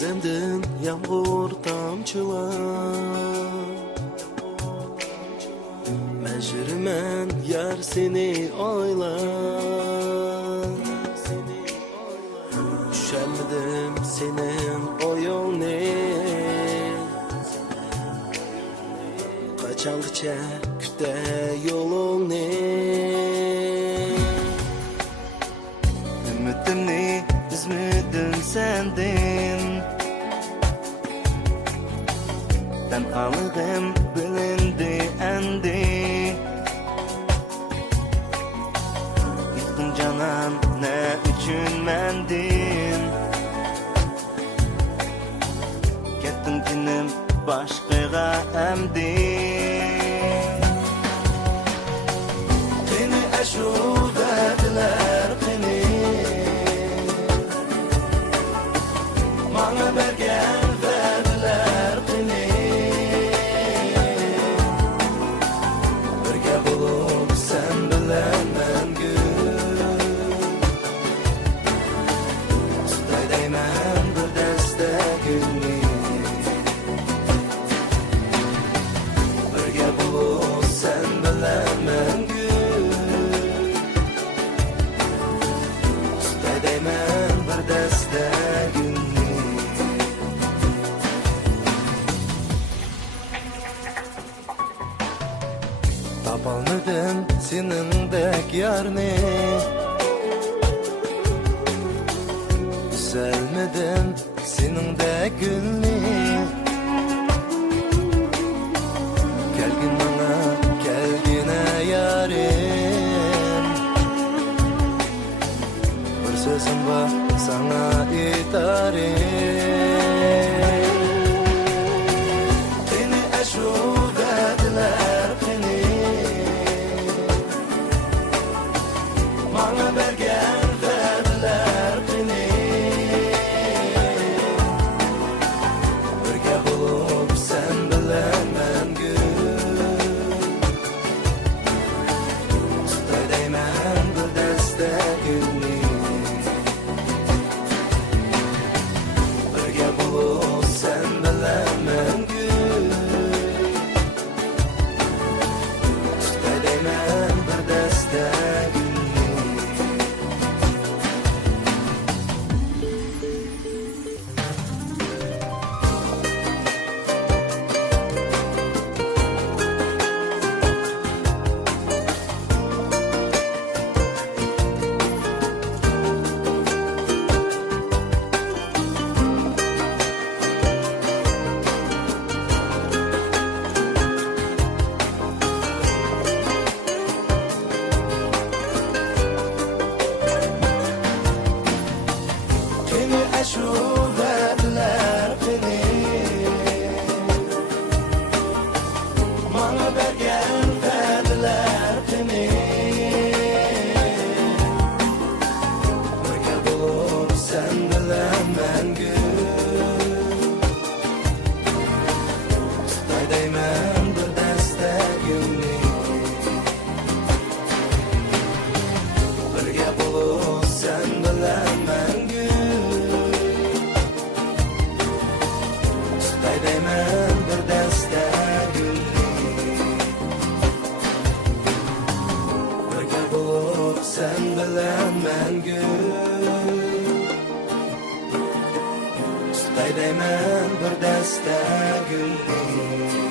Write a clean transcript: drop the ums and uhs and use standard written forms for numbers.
Gözümden yağmur tamçılar, mecrimen yar seni oylar. Düşermedim senin o yoluna, kaçanlıkça küte yolunu. Ümitimni üzmedim senden, tenhalığım bilindi endi. Gittin canan ne üçün mendin, kettin dinim başkaya emdi. Beni eşu verdiler beni, bana bergen verdiler beni. Birge bulup sen bilen mengü, tutay deymen bir deste gülni. Birge bulup sen bilen mengü, tutay deymen bir deste gülni. Tapalmadım senindek yarını, güzelmedim senindek gülni. Gelgin bana, gelgine yarim, bir sözüm var sana itarim. Beni eşu verdiler beni, bana bergen verdiler beni. Birge bulup sen bilen mengü, tutay deymen bir deste gülni. Birge bulup sen bilen mengü, tutay deymen bir deste gülni. Beni eşu verdiler beni, bana bergen verdiler beni. Birge bulup sen bilen mengü, tutay deymen bir deste gülni. Birge bulup sen bilen mengü, tutay deymen bir deste gülni. Birge bulup sen bilen mengü, tutay deymen bir deste gülni.